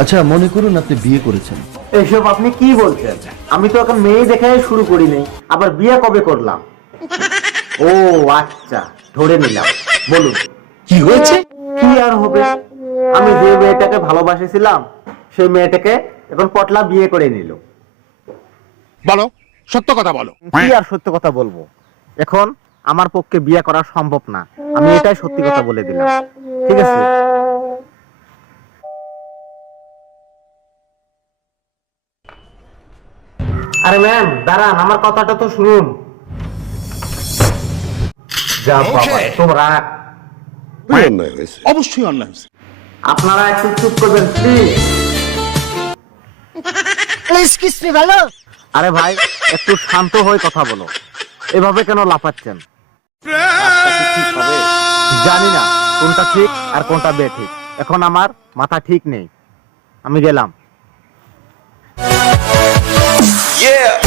আচ্ছা মনে করুন আপনি বিয়ে করেছেন। এইসব আপনি কি বলছেন? আমি তো এখন মেয়ে দেখাই শুরু করিনি, আবার বিয়ে কবে করলাম? ও আচ্ছা, ধরে নিলাম। বলুন কি হয়েছে? কি আর হবে, আমি যে মেয়েটাকে ভালোবাসেছিলাম সেই মেয়েটাকে এখন পটলা বিয়ে করে নিল। বলো, সত্য কথা বলো। কি আর সত্য কথা বলবো, এখন আমার পক্ষে বিয়ে করা সম্ভব না, আমি এটাই সত্যি কথা বলে দিলাম। ঠিক আছে? আরে ম্যাম দাঁড়ান, আমার কথাটা তো শুনুন। যা বাবা, তোমরা অন্যায় হয়েছে, অবশ্যই অন্যায় হয়েছে। আপনারা একটু চুপ করবেন প্লিজ। কিস মি ভালো। আরে ভাই একটু শান্ত হয়ে কথা বলো, এভাবে কেন লাফাচ্ছেন? জানি না কোনটা ঠিক আর কোনটা বেঠিক, এখন আমার মাথা ঠিক নেই, আমি গেলাম। Yeah.